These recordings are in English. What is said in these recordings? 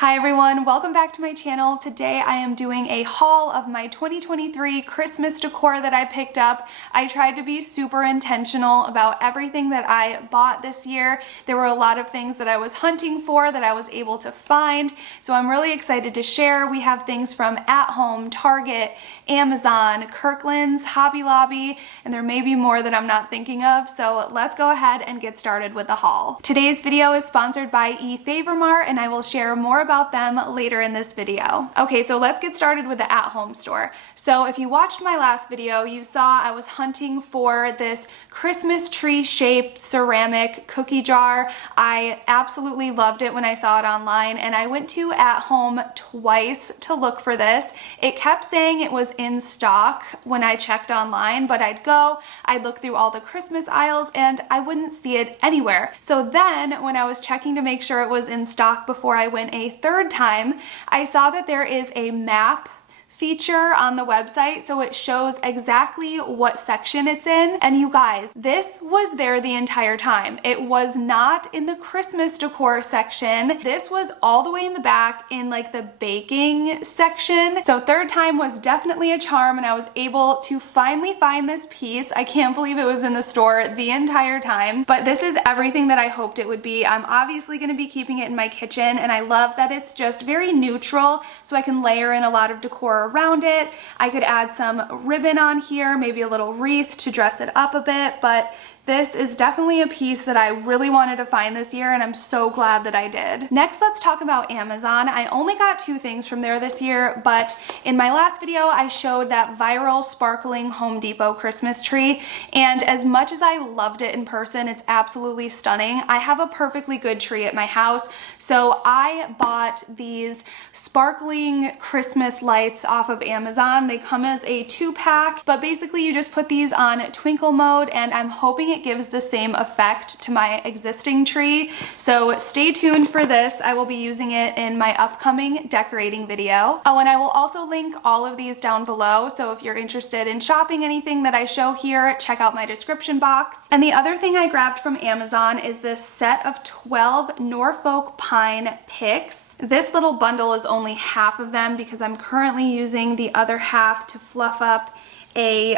Hi everyone, welcome back to my channel. Today I am doing a haul of my 2023 Christmas decor that I picked up. I tried to be super intentional about everything that I bought this year. There were a lot of things that I was hunting for that I was able to find, so I'm really excited to share. We have things from At Home, Target, Amazon, Kirkland's, Hobby Lobby, and there may be more that I'm not thinking of, so let's go ahead and get started with the haul. Today's video is sponsored by Mart, and I will share more about them later in this video. Okay, so let's get started with the at-home store. So if you watched my last video, you saw I was hunting for this Christmas tree shaped ceramic cookie jar. I absolutely loved it when I saw it online, and I went to At Home twice to look for this. It kept saying it was in stock when I checked online, but I'd look through all the Christmas aisles and I wouldn't see it anywhere. So then when I was checking to make sure it was in stock before I went a third time, I saw that there is a map feature on the website, so it shows exactly what section it's in. And you guys, this was there the entire time. It was not in the Christmas decor section. This was all the way in the back in like the baking section. So third time was definitely a charm, and I was able to finally find this piece. I can't believe it was in the store the entire time, but this is everything that I hoped it would be. I'm obviously going to be keeping it in my kitchen, and I love that it's just very neutral, so I can layer in a lot of decor around it. I could add some ribbon on here, maybe a little wreath to dress it up a bit, but this is definitely a piece that I really wanted to find this year, and I'm so glad that I did. Next, let's talk about Amazon. I only got two things from there this year, but in my last video, I showed that viral sparkling Home Depot Christmas tree, and as much as I loved it in person, it's absolutely stunning. I have a perfectly good tree at my house, so I bought these sparkling Christmas lights off of Amazon. They come as a 2-pack, but basically you just put these on twinkle mode, and I'm hoping it gives the same effect to my existing tree. So stay tuned for this. I will be using it in my upcoming decorating video. Oh, and I will also link all of these down below, so if you're interested in shopping anything that I show here, check out my description box. And the other thing I grabbed from Amazon is this set of 12 Norfolk pine picks. This little bundle is only half of them because I'm currently using the other half to fluff up a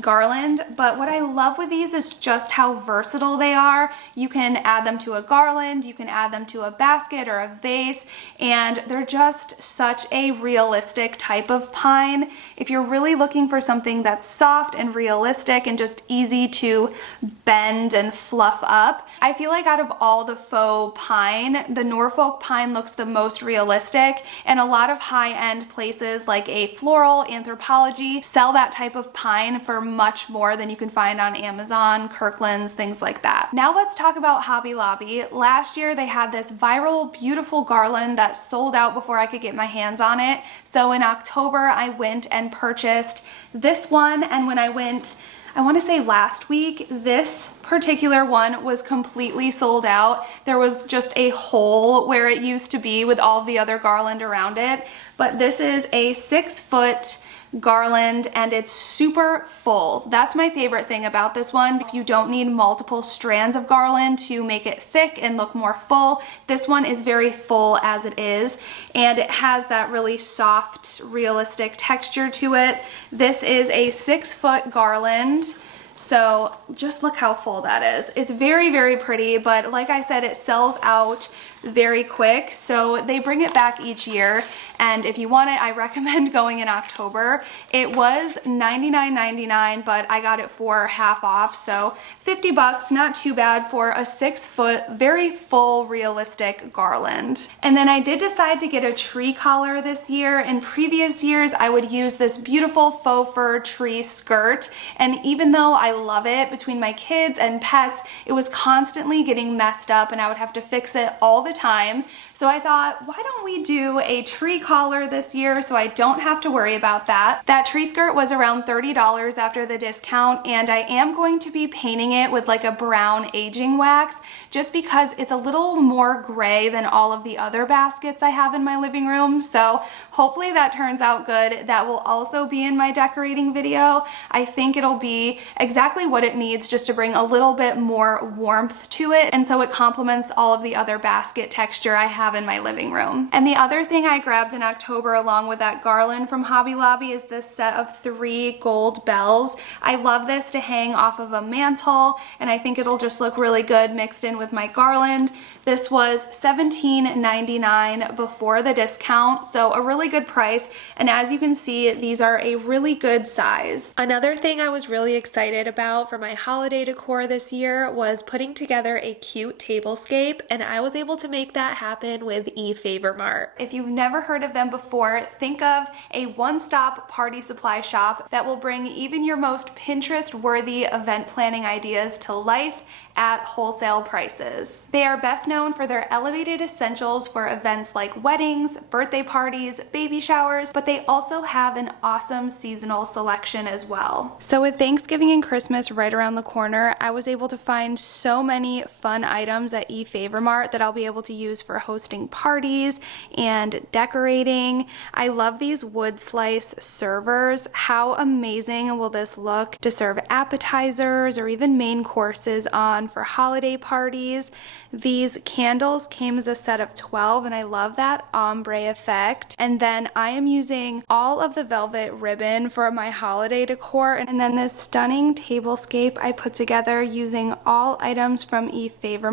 garland, but what I love with these is just how versatile they are. You can add them to a garland, you can add them to a basket or a vase, and they're just such a realistic type of pine. If you're really looking for something that's soft and realistic and just easy to bend and fluff up, I feel like out of all the faux pine, the Norfolk pine looks the most realistic, and a lot of high-end places like a Floral, Anthropologie sell that type of pine for much more than you can find on Amazon, Kirkland's, things like that. Now let's talk about Hobby Lobby. Last year they had this viral, beautiful garland that sold out before I could get my hands on it. So in October I went and purchased this one, and when I went, I want to say last week, this particular one was completely sold out. There was just a hole where it used to be with all the other garland around it. But this is a 6-foot garland, and it's super full. That's my favorite thing about this one. If you don't need multiple strands of garland to make it thick and look more full, this one is very full as it is, and it has that really soft, realistic texture to it. This is a 6-foot garland. So just look how full that is. It's very, very pretty, but like I said, it sells out very quick, so they bring it back each year, and if you want it, I recommend going in October. It was $99.99, but I got it for half off, so 50 bucks, not too bad for a 6-foot, very full, realistic garland. And then I did decide to get a tree collar this year. In previous years, I would use this beautiful faux fur tree skirt, and even though I love it, between my kids and pets, it was constantly getting messed up, and I would have to fix it all the time. So I thought, why don't we do a tree collar this year so I don't have to worry about that. That tree skirt was around $30 after the discount, and I am going to be painting it with like a brown aging wax just because it's a little more gray than all of the other baskets I have in my living room. So hopefully that turns out good. That will also be in my decorating video. I think it'll be exactly what it needs just to bring a little bit more warmth to it, and so it complements all of the other baskets basket texture I have in my living room. And the other thing I grabbed in October along with that garland from Hobby Lobby is this set of 3 gold bells. I love this to hang off of a mantle, and I think it'll just look really good mixed in with my garland. This was $17.99 before the discount, so a really good price, and as you can see, these are a really good size. Another thing I was really excited about for my holiday decor this year was putting together a cute tablescape, and I was able to make that happen with Mart. If you've never heard of them before, think of a one-stop party supply shop that will bring even your most Pinterest-worthy event planning ideas to life at wholesale prices. They are best known for their elevated essentials for events like weddings, birthday parties, baby showers, but they also have an awesome seasonal selection as well. So with Thanksgiving and Christmas right around the corner, I was able to find so many fun items at Mart that I'll be able to use for hosting parties and decorating. I love these wood slice servers. How amazing will this look to serve appetizers or even main courses on for holiday parties. These candles came as a set of 12, and I love that ombre effect. And then I am using all of the velvet ribbon for my holiday decor, and then this stunning tablescape I put together using all items from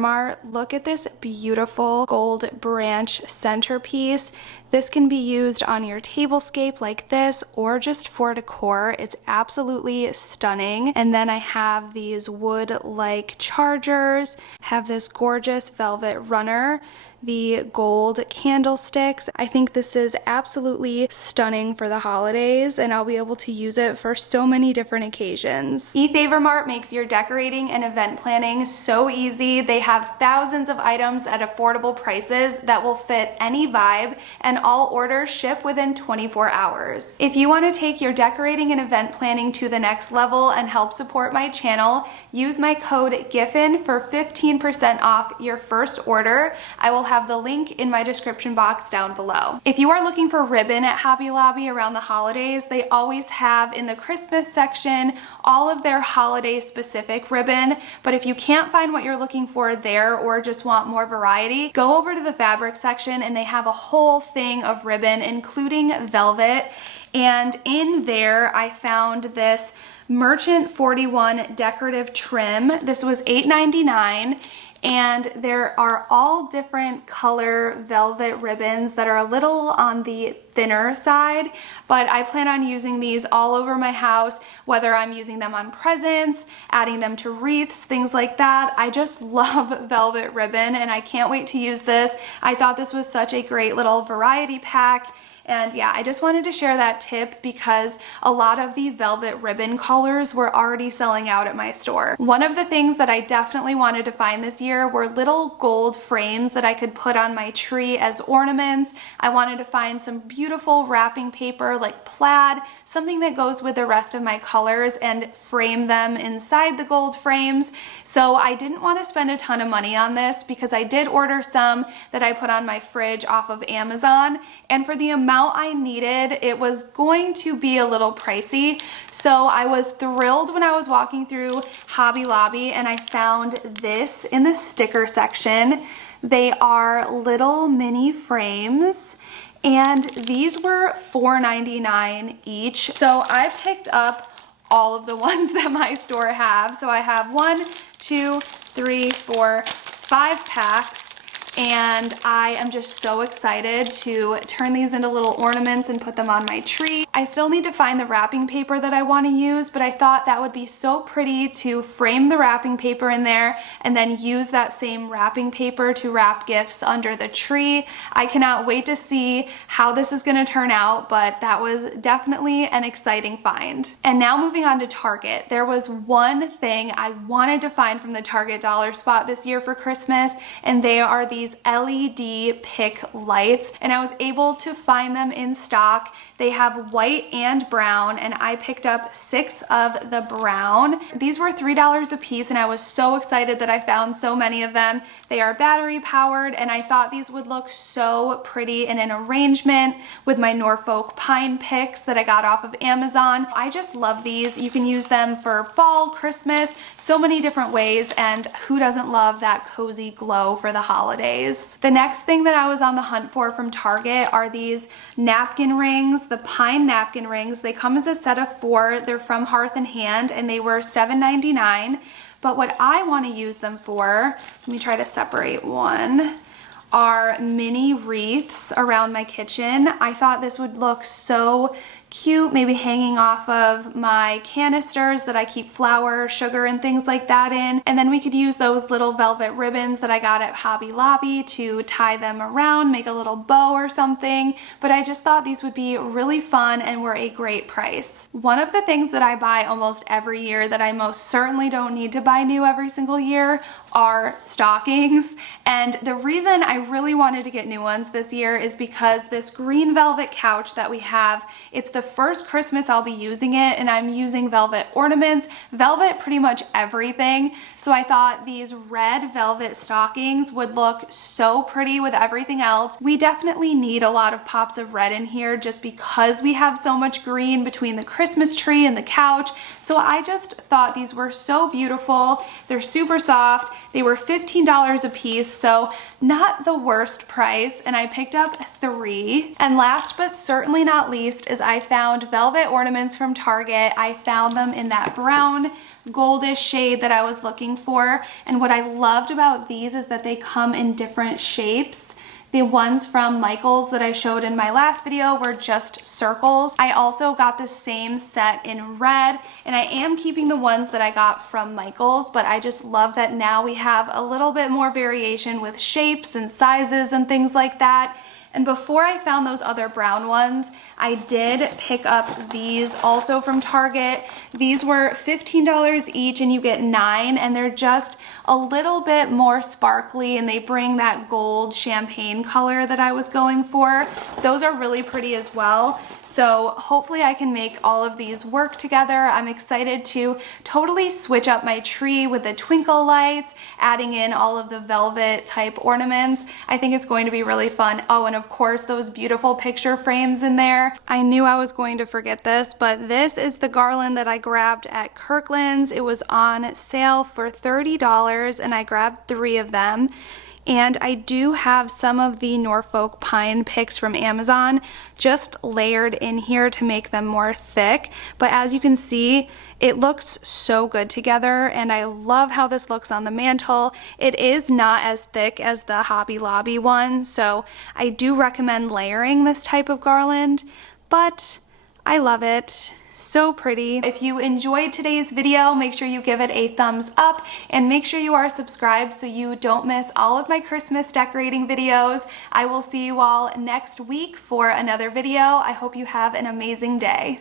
Mart. Look at this beautiful gold branch centerpiece. This can be used on your tablescape like this or just for decor. It's absolutely stunning. And then I have these wood-like chargers, have this gorgeous velvet runner, the gold candlesticks. I think this is absolutely stunning for the holidays, and I'll be able to use it for so many different occasions. Mart makes your decorating and event planning so easy. They have thousands of items at affordable prices that will fit any vibe, and all orders ship within 24 hours. If you want to take your decorating and event planning to the next level and help support my channel, use my code Giffin for 15% off your first order. I will have the link in my description box down below. If you are looking for ribbon at Hobby Lobby around the holidays, they always have in the Christmas section all of their holiday specific ribbon, but if you can't find what you're looking for there or just want more variety, go over to the fabric section and they have a whole thing of ribbon, including velvet, and in there I found this Merchant 41 decorative trim. This was $8.99. And there are all different color velvet ribbons that are a little on the thinner side, but I plan on using these all over my house, whether I'm using them on presents, adding them to wreaths, things like that. I just love velvet ribbon and I can't wait to use this. I thought this was such a great little variety pack. And yeah, I just wanted to share that tip because a lot of the velvet ribbon colors were already selling out at my store. One of the things that I definitely wanted to find this year were little gold frames that I could put on my tree as ornaments. I wanted to find some beautiful wrapping paper like plaid, something that goes with the rest of my colors, and frame them inside the gold frames. So I didn't want to spend a ton of money on this because I did order some that I put on my fridge off of Amazon, and for the amount I needed, it was going to be a little pricey. So I was thrilled when I was walking through Hobby Lobby and I found this in the sticker section. They are little mini frames and these were $4.99 each. So I picked up all of the ones that my store have. So I have 1, 2, 3, 4, 5 packs. And I am just so excited to turn these into little ornaments and put them on my tree. I still need to find the wrapping paper that I want to use, but I thought that would be so pretty to frame the wrapping paper in there and then use that same wrapping paper to wrap gifts under the tree. I cannot wait to see how this is going to turn out, but that was definitely an exciting find. And now moving on to Target. There was one thing I wanted to find from the Target dollar spot this year for Christmas, and they are these LED pick lights, and I was able to find them in stock. They have white and brown, and I picked up 6 of the brown. These were $3 a piece, and I was so excited that I found so many of them. They are battery powered, and I thought these would look so pretty in an arrangement with my Norfolk pine picks that I got off of Amazon. I just love these. You can use them for fall, Christmas, so many different ways, and who doesn't love that cozy glow for the holidays? holidays. The next thing that I was on the hunt for from Target are these napkin rings, the pine napkin rings. They come as a set of 4. They're from Hearth and Hand, and they were $7.99. But what I want to use them for, let me try to separate one, are mini wreaths around my kitchen. I thought this would look so cute, maybe hanging off of my canisters that I keep flour, sugar, and things like that in. And then we could use those little velvet ribbons that I got at Hobby Lobby to tie them around, make a little bow or something. But I just thought these would be really fun and were a great price. One of the things that I buy almost every year that I most certainly don't need to buy new every single year are stockings. And the reason I really wanted to get new ones this year is because this green velvet couch that we have, it's the first Christmas I'll be using it, and I'm using velvet ornaments, velvet pretty much everything. So I thought these red velvet stockings would look so pretty with everything else. We definitely need a lot of pops of red in here just because we have so much green between the Christmas tree and the couch. So I just thought these were so beautiful. They're super soft. They were $15 a piece, so not the worst price, and I picked up 3. And last but certainly not least is I found velvet ornaments from Target. I found them in that brown goldish shade that I was looking for, and what I loved about these is that they come in different shapes. The ones from Michael's that I showed in my last video were just circles. I also got the same set in red, and I am keeping the ones that I got from Michael's, but I just love that now we have a little bit more variation with shapes and sizes and things like that. And before I found those other brown ones, I did pick up these also from Target. These were $15 each, and you get 9, and they're just a little bit more sparkly, and they bring that gold champagne color that I was going for. Those are really pretty as well. So hopefully I can make all of these work together. I'm excited to totally switch up my tree with the twinkle lights, adding in all of the velvet type ornaments. I think it's going to be really fun. Oh, and of course those beautiful picture frames in there. I knew I was going to forget this, but this is the garland that I grabbed at Kirkland's. It was on sale for $30, and I grabbed 3 of them. And I do have some of the Norfolk pine picks from Amazon just layered in here to make them more thick. But as you can see, it looks so good together, and I love how this looks on the mantle. It is not as thick as the Hobby Lobby one, so I do recommend layering this type of garland, but I love it. So pretty. If you enjoyed today's video, make sure you give it a thumbs up, and make sure you are subscribed so you don't miss all of my Christmas decorating videos. I will see you all next week for another video. I hope you have an amazing day.